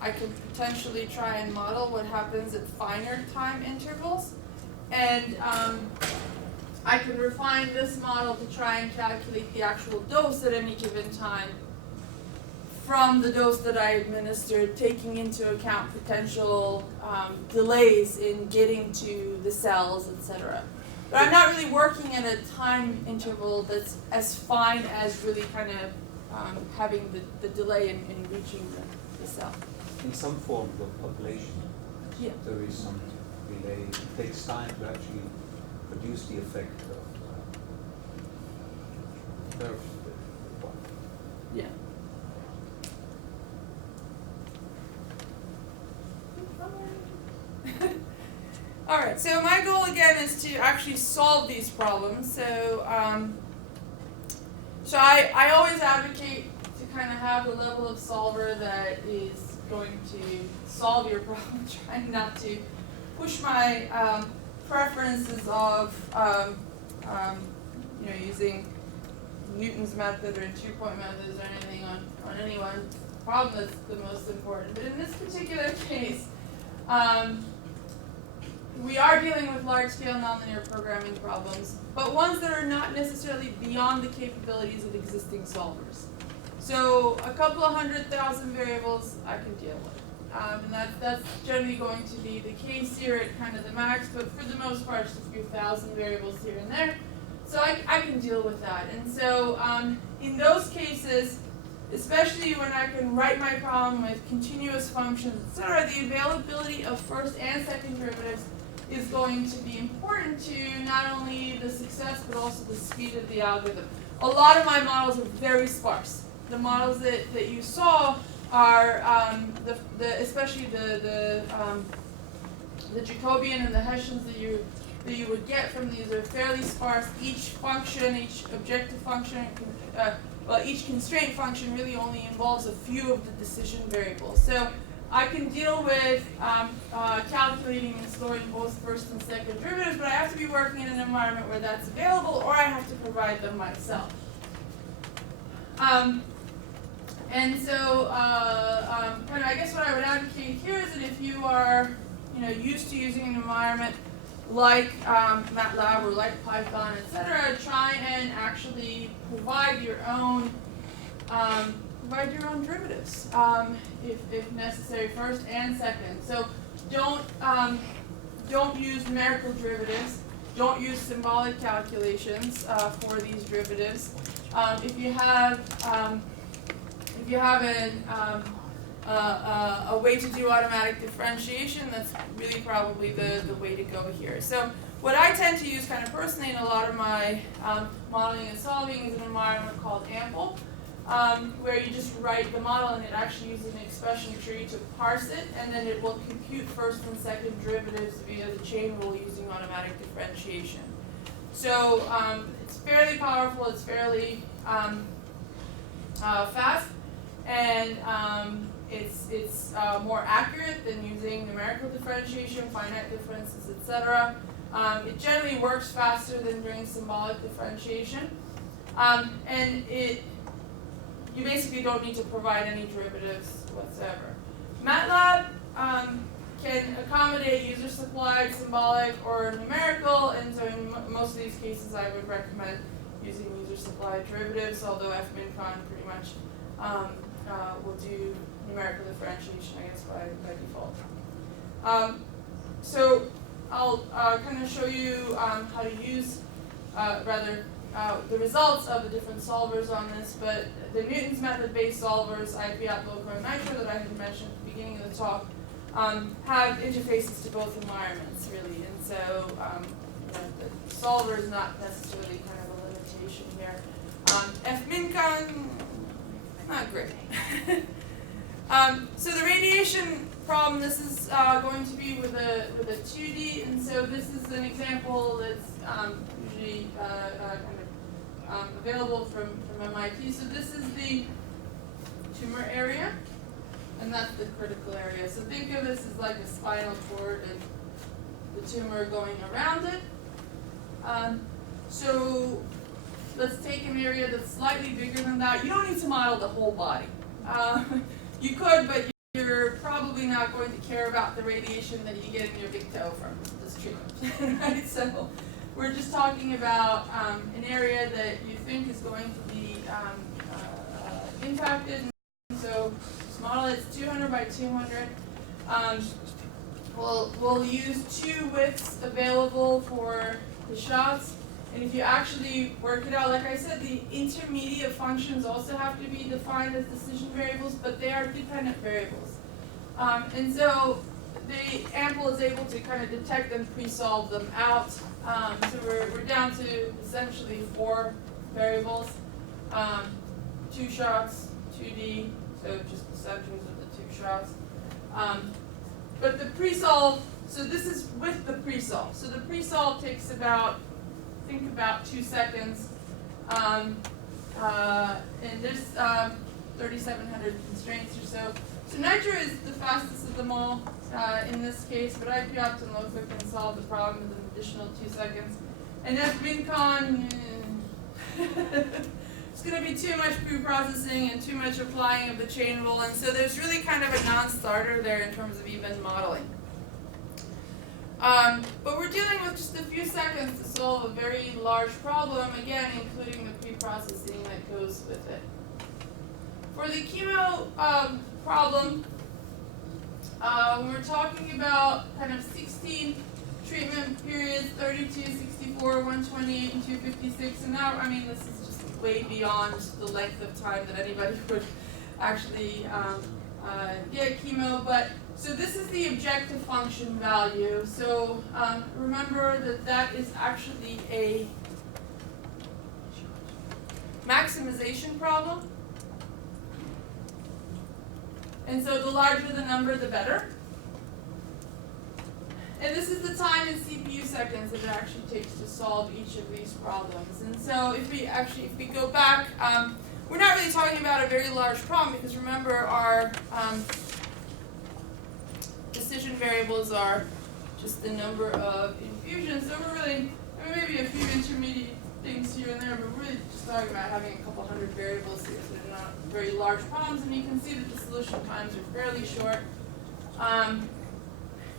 I can potentially try and model what happens at finer time intervals. And I can refine this model to try and calculate the actual dose at any given time from the dose that I administered, taking into account potential delays in getting to the cells, etc. But I'm not really working at a time interval that's as fine as really kind of having the delay in reaching the cell. In some form of population, Yeah. there is some delay. It takes time to actually produce the effect of Yeah. All right, so my goal again is to actually solve these problems. So, I always advocate to kind of have the level of solver that is going to solve your problem, trying not to push my preferences of using Newton's method or 2-point methods or anything on any one problem that's the most important. But in this particular case, we are dealing with large-scale nonlinear programming problems, but ones that are not necessarily beyond the capabilities of existing solvers. So a couple of 100,000 variables I can deal with. And that's generally going to be the case here at kind of the max, but for the most part, just a few thousand variables here and there. So I can deal with that. And so in those cases, especially when I can write my problem with continuous functions, etc., the availability of first and second derivatives is going to be important to not only the success, but also the speed of the algorithm. A lot of my models are very sparse. The models that you saw are especially the Jacobian and the Hessians that you would get from these are fairly sparse. Each function, each objective function, each constraint function really only involves a few of the decision variables. So I can deal with calculating and storing both first and second derivatives, but I have to be working in an environment where that's available, or I have to provide them myself. And so, kind of, I guess what I would advocate here is that if you are, used to using an environment like MATLAB or like Python, etc., try and actually provide your own provide your own derivatives if necessary, first and second. So don't use numerical derivatives. Don't use symbolic calculations for these derivatives. If you have a way to do automatic differentiation, that's really probably the way to go here. So what I tend to use kind of personally in a lot of my modeling and solving is an environment called AMPLE, where you just write the model and it actually uses an expression tree to parse it, and then it will compute first and second derivatives via the chain rule using automatic differentiation. So it's fairly powerful, it's fairly fast, and it's more accurate than using numerical differentiation, finite differences, etc. It generally works faster than doing symbolic differentiation, and you basically don't need to provide any derivatives whatsoever. MATLAB can accommodate user-supplied, symbolic, or numerical, and so in most of these cases I would recommend using user-supplied derivatives, although FMINCON pretty much will do numerical differentiation, I guess, by default. So I'll kind of show you how to use, the results of the different solvers on this, but the Newton's method-based solvers, IPAP, Loco, and Nitro, that I had mentioned at the beginning of the talk, have interfaces to both environments, really, and so the solver is not necessarily kind of a limitation here. FMINCON, not great. So the radiation problem, this is going to be with a 2D, and so this is an example that's usually available from MIT. So this is the tumor area, and that's the critical area. So think of this as like a spinal cord and the tumor going around it. So let's take an area that's slightly bigger than that. You don't need to model the whole body. You could, but you're probably not going to care about the radiation that you get in your big toe from this treatment, right? So we're just talking about an area that you think is going to be impacted. So this model is 200 by 200. We'll use two widths available for the shots. And if you actually work it out, like I said, the intermediate functions also have to be defined as decision variables, but they are dependent variables. And so the AMPLE is able to kind of detect and pre-solve them out. So we're down to essentially 4 variables, 2 shots, 2D, so just the centers of the 2 shots. But the pre-solve, so this is with the pre-solve. So the pre-solve takes about 2 seconds, and there's 3,700 constraints or so. So Nitro is the fastest of them all in this case, but IPAP and Loco can solve the problem in an additional 2 seconds. And FMINCON, it's going to be too much pre-processing and too much applying of the chain rule, and so there's really kind of a non-starter there in terms of even modeling. But we're dealing with just a few seconds to solve a very large problem, again, including the pre-processing that goes with it. For the chemo problem, we're talking about kind of 16 treatment periods, 32, 64, 128, and 256, and now, I mean, this is just way beyond the length of time that anybody would actually get chemo, but so this is the objective function value. So remember that that is actually a maximization problem. And so the larger the number, the better. And this is the time in CPU seconds that it actually takes to solve each of these problems. And so if we go back, we're not really talking about a very large problem because remember our decision variables are just the number of infusions. So we're really, I mean, maybe a few intermediate things here and there, but we're really just talking about having a couple hundred variables here, so they're not very large problems. And you can see that the solution times are fairly short.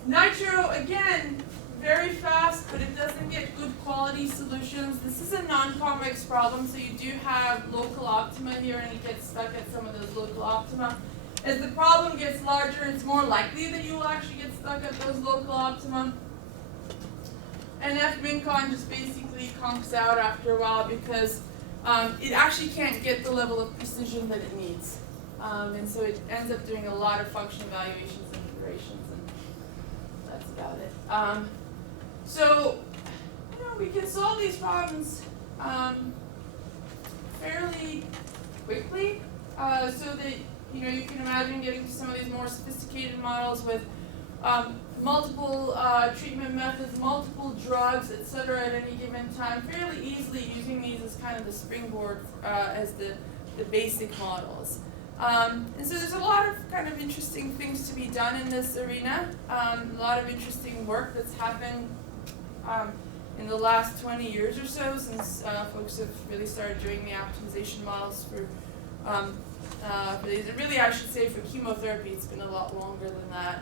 Nitro, again, very fast, but it doesn't get good quality solutions. This is a non-convex problem, so you do have local optima here, and it gets stuck at some of those local optima. As the problem gets larger, it's more likely that you will actually get stuck at those local optima. And F-mincon just basically conks out after a while because it actually can't get the level of precision that it needs. And so it ends up doing a lot of function evaluations and iterations, and that's about it. So, we can solve these problems fairly quickly, so that you can imagine getting to some of these more sophisticated models with multiple treatment methods, multiple drugs, etc. at any given time, fairly easily using these as kind of the springboard as the basic models. And so there's a lot of kind of interesting things to be done in this arena, a lot of interesting work that's happened in the last 20 years or so since folks have really started doing the optimization models for these. Really, I should say for chemotherapy, it's been a lot longer than that.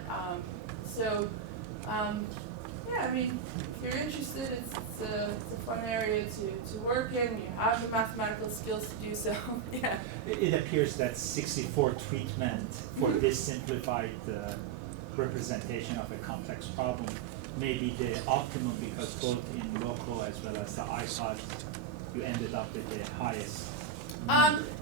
Yeah, I mean, if you're interested, it's a fun area to work in. You have the mathematical skills to do so. Yeah. It appears that 64 treatment for this simplified representation of a complex problem may be the optimum because both in local as well as the iPod, you ended up with the highest.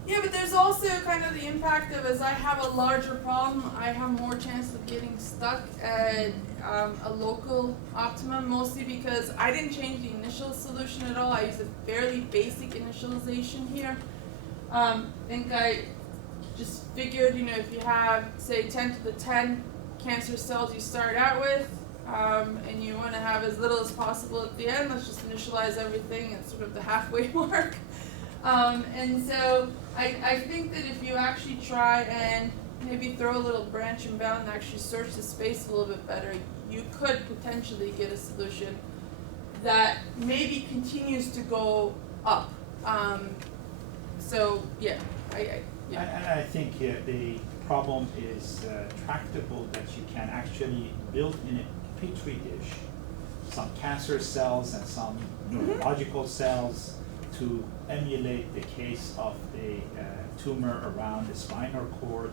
Yeah, but there's also kind of the impact of as I have a larger problem, I have more chance of getting stuck at a local optimum, mostly because I didn't change the initial solution at all. I used a fairly basic initialization here. I think I just figured, if you have, say, 10 to the 10 cancer cells you start out with, and you want to have as little as possible at the end, let's just initialize everything at sort of the halfway mark. And so I think that if you actually try and maybe throw a little branch and bound and actually search the space a little bit better, you could potentially get a solution that maybe continues to go up. So yeah, yeah. And I think the problem is tractable, that you can actually build in a petri dish some cancer cells and some neurological cells to emulate the case of the tumor around the spinal cord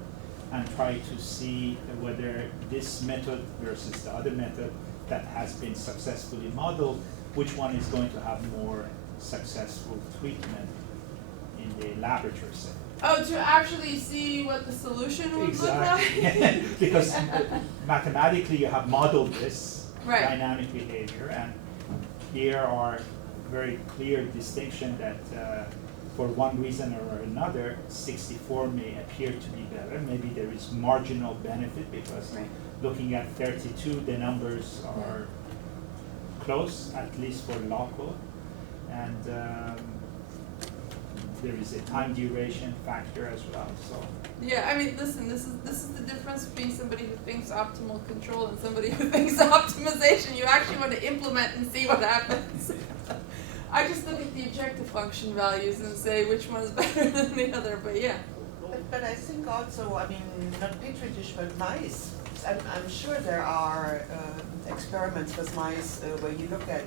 and try to see whether this method versus the other method that has been successfully modeled, which one is going to have more successful treatment in the laboratory setting. Oh, to actually see what the solution would look like? Because mathematically you have modeled this right. dynamic behavior, and here are very clear distinction that for one reason or another, 64 may appear to be better. Maybe there is marginal benefit because right. looking at 32, the numbers are close, at least for local, and there is a time duration factor as well. So yeah, I mean, listen, this is the difference between somebody who thinks optimal control and somebody who thinks optimization. You actually want to implement and see what happens. I just look at the objective function values and say which one is better than the other, but yeah. But I think also, I mean, not petri dish, but mice. I'm sure there are experiments with mice where you look at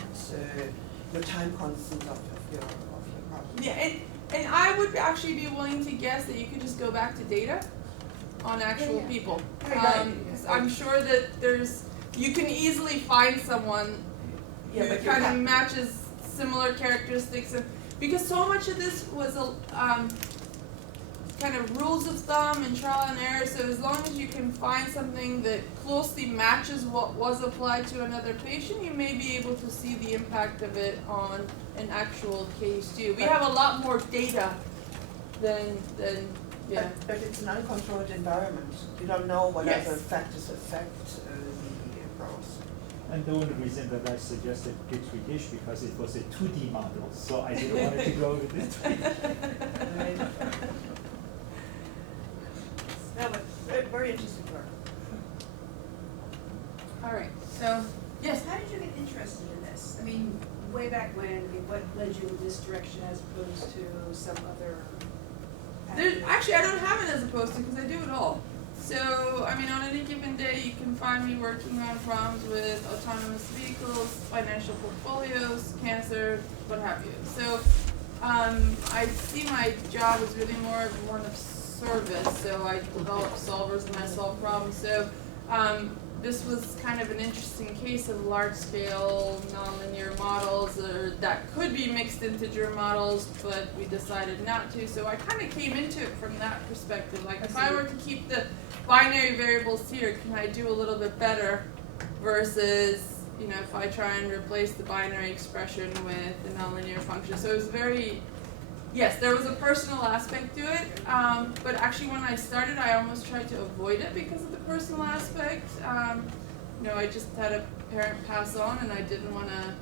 the time constant of your problem. Yeah, and I would actually be willing to guess that you could just go back to data on actual people. I'm sure that you can easily find someone who kind of matches similar characteristics, and because so much of this was a kind of rules of thumb and trial and error, so as long as you can find something that closely matches what was applied to another patient, you may be able to see the impact of it on an actual case too. We have a lot more data than yeah. But it's an uncontrolled environment. You don't know what other factors affect the growth. And the only reason that I suggested petri dish because it was a 2D model, so I didn't want it to go with this. No, but very interesting work. All right. So yes. How did you get interested in this? I mean, way back when, what led you in this direction as opposed to some other? Actually, I don't have it as opposed to because I do it all. So, I mean, on any given day, you can find me working on problems with autonomous vehicles, financial portfolios, cancer, what have you. So, I see my job as really more of one of service. So I develop solvers and I solve problems. So, this was kind of an interesting case of large-scale nonlinear models that could be mixed integer models, but we decided not to. So I kind of came into it from that perspective. Like, if I were to keep the binary variables here, can I do a little bit better versus, you know, if I try and replace the binary expression with a nonlinear function. So it was very, yes, there was a personal aspect to it, but actually when I started, I almost tried to avoid it because of the personal aspect. You know, I just had a parent pass on and I didn't want to,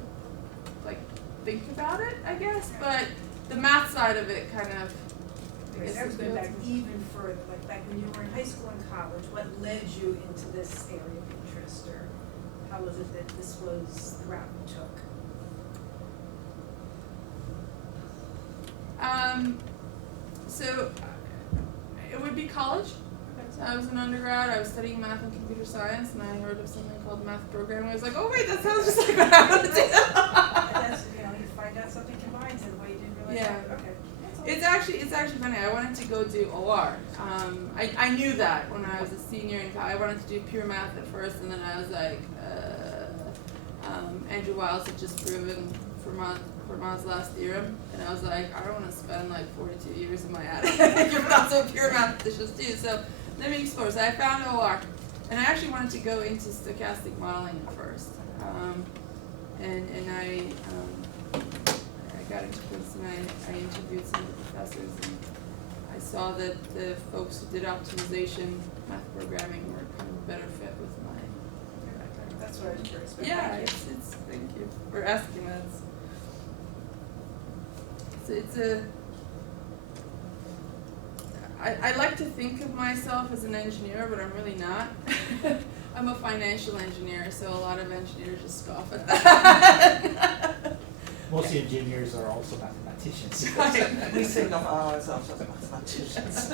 like, think about it, I guess, but the math side of it kind of, I guess, I was going appealed back to me. even further, like back when you were in high school and college, what led you into this area of interest, or how was it that this was the route you took? So it would be college. So I was an undergrad, I was studying math and computer science, and I heard of something called math programming. I was like, oh wait, that sounds just like what I want to do. And that's, you know, you find out something combines in a way you didn't realize. Yeah. Okay. That's all. It's actually funny. I wanted to go do OR. I knew that when I was a senior in college. I wanted to do pure math at first, and then I was like, Andrew Wiles had just proven Fermat's last theorem, and I was like, I don't want to spend like 42 years in my attic if that's what pure mathematicians do. So let me explore. So I found OR, and I actually wanted to go into stochastic modeling at first, and I got into Princeton. I interviewed some of the professors, and I saw that the folks who did optimization math programming were kind of a better fit with my background. That's what I was curious about. Yeah, Thank you. it's thank you for asking that. I like to think of myself as an engineer, but I'm really not. I'm a financial engineer, so a lot of engineers just scoff at that. Most engineers are also mathematicians. We think of ourselves as mathematicians.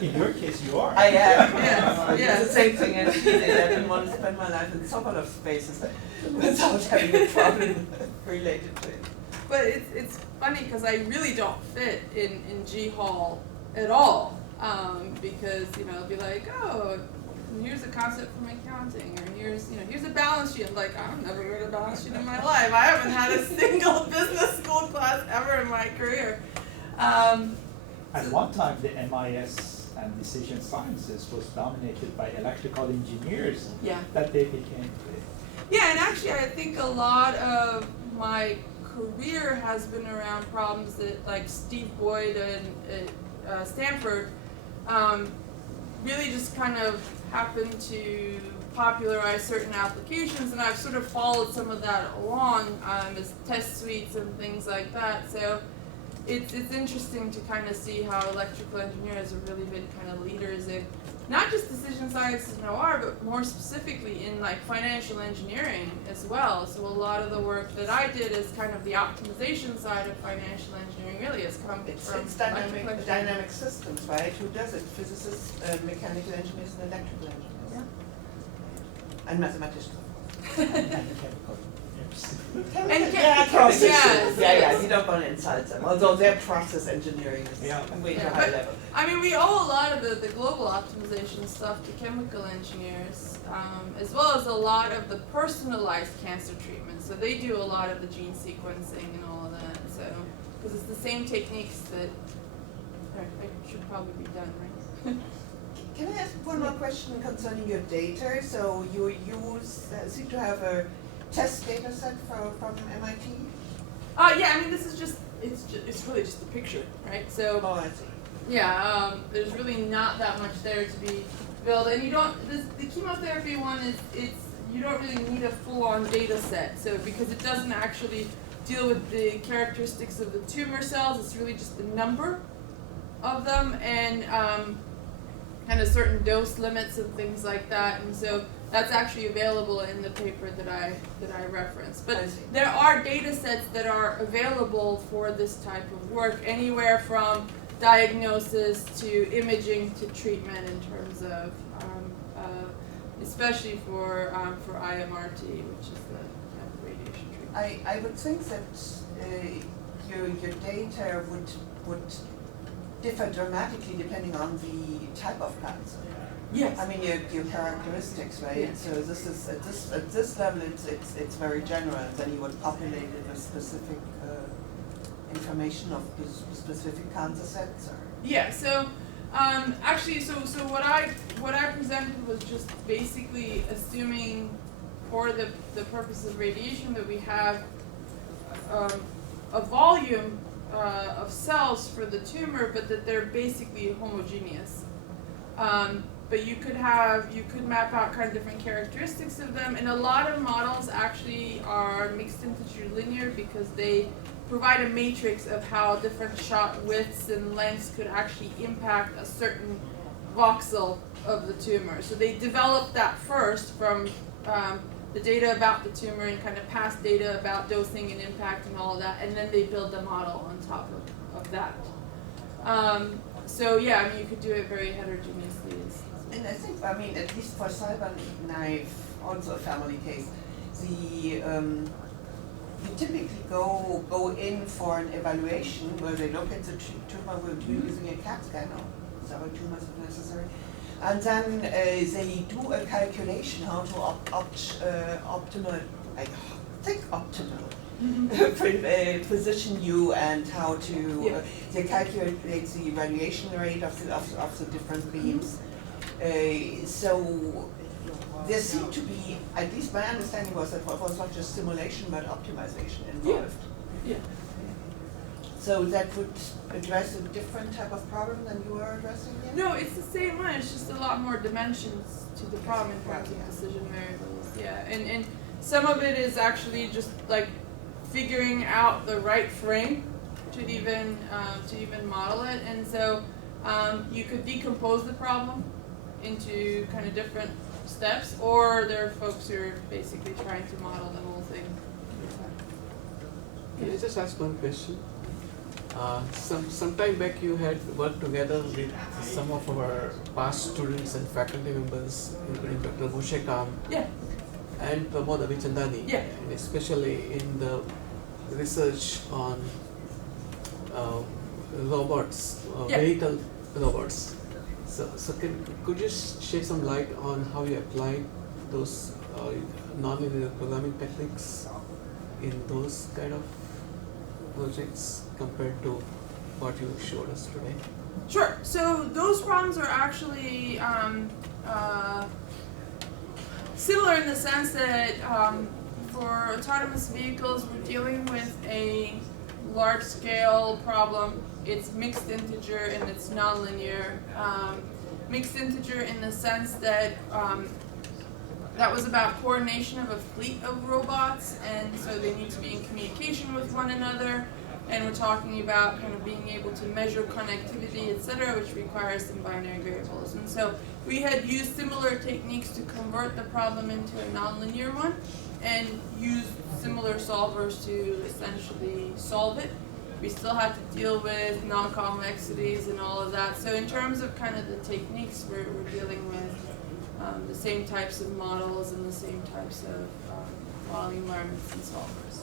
In your case, you are. I am. Yes, yes. It's the same thing as she did. I didn't want to spend my life in some other spaces without having a problem related to it. But it's funny because I really don't fit in G Hall at all, because, you know, it'll be like, oh, here's a concept from accounting, or here's a balance sheet. I'm like, I've never read a balance sheet in my life. I haven't had a single business school class ever in my career. At one time, the MIS and decision sciences was dominated by electrical engineers. Yeah. That they became. Yeah, and actually, I think a lot of my career has been around problems that, like, Steve Boyd and Stanford really just kind of happened to popularize certain applications, and I've sort of followed some of that along as test suites and things like that. So it's interesting to kind of see how electrical engineers have really been kind of leaders in not just decision sciences and OR, but more specifically in like financial engineering as well. So a lot of the work that I did is kind of the optimization side of financial engineering really has come from It's dynamic systems, right? Who does it? Physicists, mechanical engineers, and electrical engineers. Yeah. And mathematicians. And chemical engineers. Yeah, you don't want to insult them, although their process engineering is way too high level. I mean, we owe a lot of the global optimization stuff to chemical engineers, as well as a lot of the personalized cancer treatment. So they do a lot of the gene sequencing and all of that. So, because it's the same techniques that should probably be done, right? Can I ask one more question concerning your data? So you seem to have a test data set from MIT? Yeah, I mean, this is it's really just a picture, right? So. Oh, I see. Yeah, there's really not that much there to be built, and you don't. The chemotherapy one you don't really need a full-on data set. So because it doesn't actually deal with the characteristics of the tumor cells, it's really just the number of them and kind of certain dose limits and things like that. And so that's actually available in the paper that I referenced. But there are data sets that are available for this type of work, anywhere from diagnosis to imaging to treatment in terms of, especially for IMRT, which is the radiation treatment. I would think that your data would differ dramatically depending on the type of cancer. Yes. I mean your characteristics, right? Yes. So this is at this level it's very general. Then you would populate it with specific information of specific cancer sets. Or Yeah. So actually, so what I presented was just basically assuming, for the purpose of radiation, that we have a volume of cells for the tumor, but that they're basically homogeneous. But you could map out kind of different characteristics of them, and a lot of models actually are mixed integer linear because they provide a matrix of how different shot widths and lengths could actually impact a certain voxel of the tumor. So they developed that first from the data about the tumor and kind of past data about dosing and impact and all of that, and then they build the model on top of that. So yeah, I mean, you could do it very heterogeneously. And I think, I mean, at least for CyberKnife, also a family case, you typically go in for an evaluation where they look at the tumor using a CAT scan, or several tumors if necessary, and then they do a calculation how to optimal, I think optimal, position you and how to, they calculate the radiation rate of the different beams. So there seemed to be, at least my understanding was that it was not just simulation but optimization involved. Yeah. So that would address a different type of problem than you were addressing here? No, it's the same one. It's just a lot more dimensions to the problem in terms of decision variables. Yeah, and some of it is actually just like figuring out the right frame to even model it. And so you could decompose the problem into kind of different steps, or there are folks who are basically trying to model the whole thing. Can I just ask one question? Some time back you had worked together with some of our past students and faculty members, including Dr. Bhushekam and Pramod Avichandani, and especially in the research on robots, vehicle robots. So could you shed some light on how you applied those nonlinear programming techniques in those kind of projects compared to what you showed us today? Sure. So those problems are actually similar in the sense that for autonomous vehicles, we're dealing with a large-scale problem. It's mixed integer and it's nonlinear. Mixed integer in the sense that that was about coordination of a fleet of robots, and so they need to be in communication with one another. And we're talking about kind of being able to measure connectivity, etc., which requires some binary variables. And so we had used similar techniques to convert the problem into a nonlinear one, and use similar solvers to essentially solve it. We still have to deal with non-convexities and all of that. So in terms of kind of the techniques, we're dealing with the same types of models and the same types of modeling environments and solvers.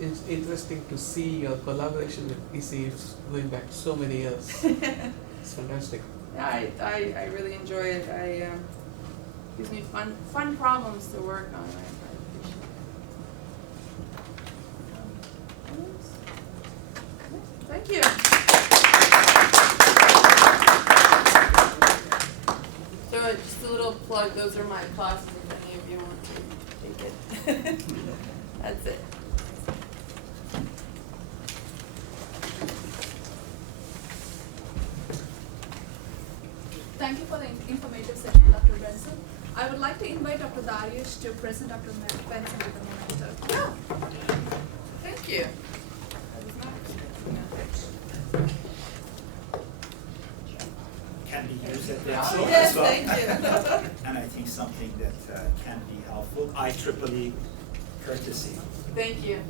It's interesting to see your collaboration with PC going back so many years. It's fantastic. Yeah, I really enjoy it. Gives me fun problems to work on. I appreciate it. Thank you. So just a little plug, those are my classes if any of you want to take it. That's it. Thank you for the informative session, Dr. Benson. I would like to invite Dr. Darius to present Dr. Benson with a memento. Yeah. Thank you. Can be used at the Yes, as well. thank you. And I think something that can be helpful. IEEE courtesy. Thank you.